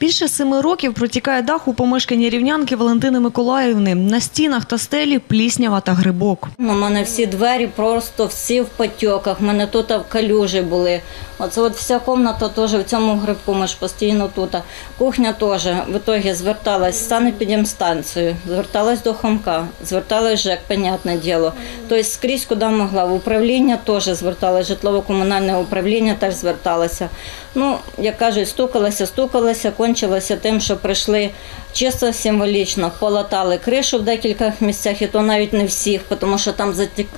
Більше семи років протікає дах у помешканні рівнянки Валентини Миколаївни. На стінах та стелі пліснява та грибок. У мене всі двері просто всі в потьоках. У мене тут в калюжі були. Оце от вся кімната теж в цьому грибку, ми ж постійно тут. Кухня теж в ітогі зверталась в санепідемстанцію, зверталась до Хомка, зверталась ЖЕК, понятне діло. Тобто скрізь, куди могла. В управління теж зверталась, житлово-комунальне управління теж зверталося. Ну, як кажуть, стукалася, стукалася, кончилося тим, що прийшли чисто символічно, полатали кришу в декількох місцях, і то навіть не всіх, тому що там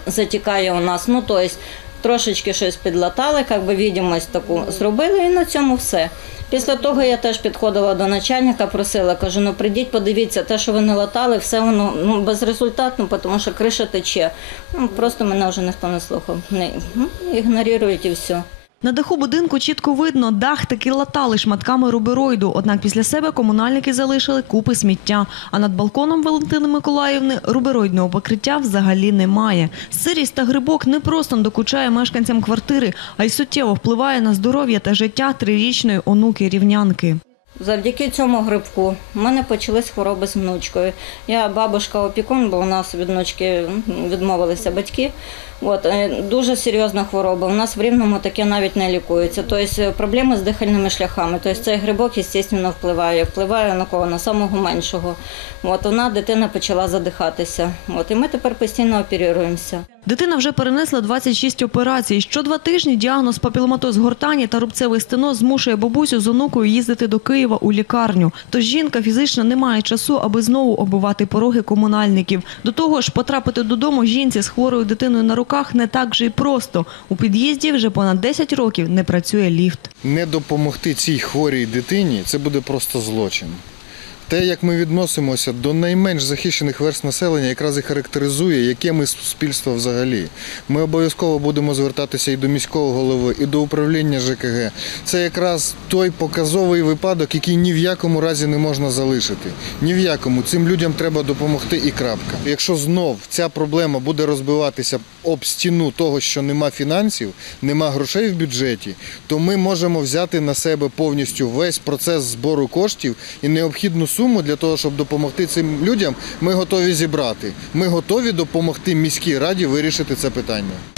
затікає у нас. Ну, тобто, трошечки щось підлатали, як би відомість таку зробили, і на цьому все. Після того я теж підходила до начальника, просила, кажу, ну прийдіть, подивіться, те, що ви не латали, все воно ну, безрезультатно, тому що криша тече. Ну, просто мене вже ніхто не слухав. Не, ну, ігнорують і все. На даху будинку чітко видно, дах таки латали шматками рубероїду, однак після себе комунальники залишили купи сміття. А над балконом Валентини Миколаївни рубероїдного покриття взагалі немає. Сирість та грибок не просто докучає мешканцям квартири, а й суттєво впливає на здоров'я та життя трирічної онуки рівнянки. Завдяки цьому грибку в мене почались хвороби з внучкою. Я бабушка опікун, бо у нас від внучки відмовилися батьки. От, е, дуже серйозна хвороба. У нас в Рівному таке навіть не лікується. Тобто е, проблеми з дихальними шляхами. Тобто цей грибок, звісно, впливає. Впливає на кого? На самого меншого. От, вона, дитина почала задихатися. От, і ми тепер постійно оперуємося. Дитина вже перенесла 26 операцій. Що два тижні діагноз папіломатоз гортані та рубцевий стеноз змушує бабусю з онукою їздити до Києва у лікарню. Тож жінка фізично не має часу, аби знову оббивати пороги комунальників. До того ж, потрапити додому жінці з хворою дитиною на руках не так же й просто. У під'їзді вже понад 10 років не працює ліфт. не допомогти цій хворій дитині це буде просто злочин. Те, як ми відносимося до найменш захищених верст населення, якраз і характеризує, яке ми суспільство взагалі. Ми обов'язково будемо звертатися і до міського голови, і до управління ЖКГ. Це якраз той показовий випадок, який ні в якому разі не можна залишити. Ні в якому цим людям треба допомогти і крапка. Якщо знов ця проблема буде розбиватися об стіну того, що нема фінансів, нема грошей в бюджеті, то ми можемо взяти на себе повністю весь процес збору коштів і необхідну суму для того, щоб допомогти цим людям, ми готові зібрати. Ми готові допомогти міській раді вирішити це питання.